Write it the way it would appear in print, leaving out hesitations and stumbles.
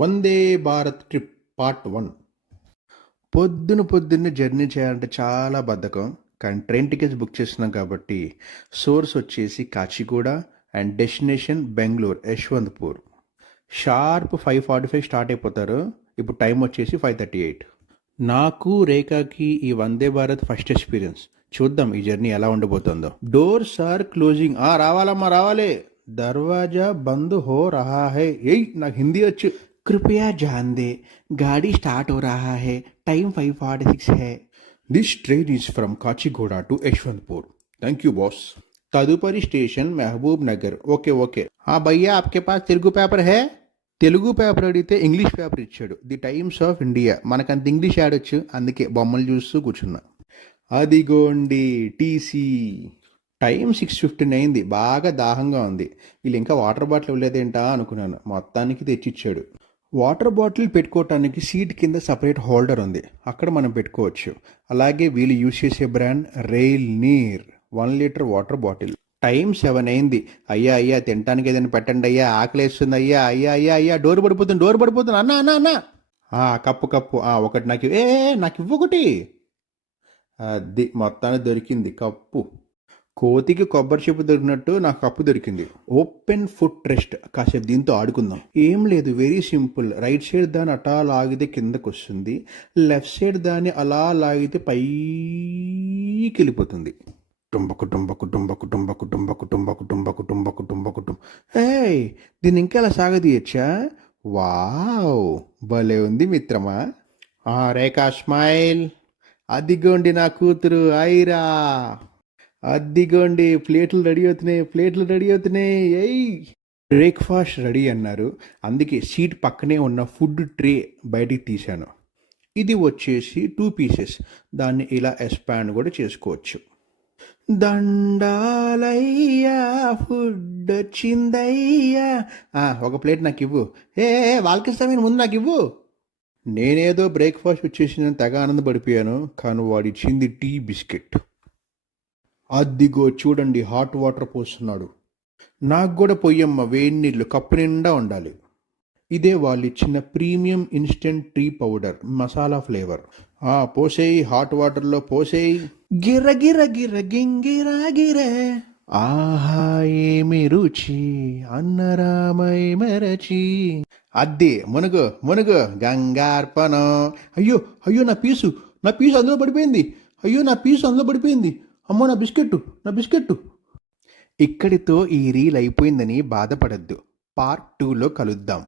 Vande Bharat trip part 1. పొద్దున్నే journey చేయాలంటే చాలా బద్ధకం. కానీ ట్రైన్ టికెట్స్ బుక్ చేస్తున్నాం కాబట్టి సోర్స్ వచ్చేసి Kacheguda and destination Bengaluru Yeshwantpur. Sharp 5:45 start అయిపోతారు. ఇప్పుడు టైం వచ్చేసి 5:38. నాకు రేఖకి ఈ వందే భారత్ ఫస్ట్ ఎక్స్పీరియన్స్. చూద్దాం ఈ జర్నీ ఎలా ఉండబోతుందో. Doors are closing. రావాలమ్మా రావాలే. దర్వాజా బంద్ హో రహా హై. నాకు హిందీ వచ్చు. कृपया ध्यान दें, गाड़ी स्टार्ट हो रहा है, टाइम 5:46 है. This train is from Kachigoda to Yeshwantpur. Thank you, boss. तदुपरी स्टेशन महबूब नगर. ఓకే. భయ్యా आपके पास తెలుగు పేపర్ హే? తెలుగు పేపర్ అడిగితే ఇంగ్లీష్ పేపర్ ఇచ్చాడు. The Times of India. మనకంత ఇంగ్లీష్ ఆడొచ్చు, అందుకే బొమ్మలు చూస్తూ కూర్చున్నా. అదిగోండి టీసీ. టైం 6:15 అయింది. బాగా దాహంగా ఉంది. వీళ్ళు ఇంకా వాటర్ బాటిల్ ఇవ్వలేదేంటా అనుకున్నాను. మొత్తానికి తెచ్చిచ్చాడు. వాటర్ బాటిల్ పెట్టుకోవటానికి సీట్ కింద సపరేట్ హోల్డర్ ఉంది, అక్కడ మనం పెట్టుకోవచ్చు. అలాగే వీళ్ళు యూజ్ చేసే brand Rail Neer 1 litre water bottle. Time 7 అయింది. అయ్యా తినటానికి ఏదైనా పెట్టండి అయ్యా, ఆకలేస్తుంది అయ్యా. డోర్ పడిపోతుంది అన్నా. కప్పు ఒకటి నాకు ఇవ్వు ఒకటి. అది మొత్తాన్ని దొరికింది కప్పు. కోతికి కొబ్బరి చెప్పు దొరికినట్టు నాకు కప్పు దొరికింది. Open foot rest. కాసేపు దీంతో ఆడుకుందాం. ఏం లేదు, వెరీ సింపుల్. రైట్ సైడ్ దాన్ని అటా లాగితే కిందకు వస్తుంది, లెఫ్ట్ సైడ్ దాన్ని అలా లాగితే పైకి వెళ్ళిపోతుంది. దీన్ని ఇంకా అలా సాగదీయచ్చా? వావ్, భలే ఉంది మిత్రమా. రేఖా స్మైల్. అదిగోండి నా కూతురు ఐరా. అద్దిగోండి ప్లేట్లు రెడీ అవుతున్నాయి. బ్రేక్ఫాస్ట్ రెడీ అన్నారు, అందుకే సీట్ పక్కనే ఉన్న ఫుడ్ ట్రే బయటికి తీశాను. ఇది వచ్చేసి 2 పీసెస్. దాన్ని ఇలా ఎక్స్పాండ్ కూడా చేసుకోవచ్చు. దండాలయ్యా, ఫుడ్ వచ్చిందయ్యా. ఒక ప్లేట్ నాకు ఇవ్వు. వాళ్ళకిస్తామని ముందు నాకు ఇవ్వు. నేనేదో బ్రేక్ఫాస్ట్ వచ్చేసి తెగ ఆనందపడిపోయాను, కానీ వాడు ఇచ్చింది టీ బిస్కెట్. అద్దిగో చూడండి, హాట్ వాటర్ పోస్తున్నాడు. నాకు కూడా పొయ్యమ్మ, వేడి నీళ్ళు కప్పు నిండా ఉండాలి. ఇదే వాళ్ళు ఇచ్చిన premium instant tea powder, masala flavour. పోసేయి, హాట్ వాటర్లో పోసేయి. గిర్ర. ఆహా ఏమి రుచి, అన్నరామై మరచి. అద్ది మునుగు గంగార్పణం. అయ్యో నా పీసు అందులో పడిపోయింది. అమ్మో నా బిస్కెట్టు. ఇక్కడితో ఈ రీల్ అయిపోయిందని బాధపడద్దు. పార్ట్ 2లో కలుద్దాం.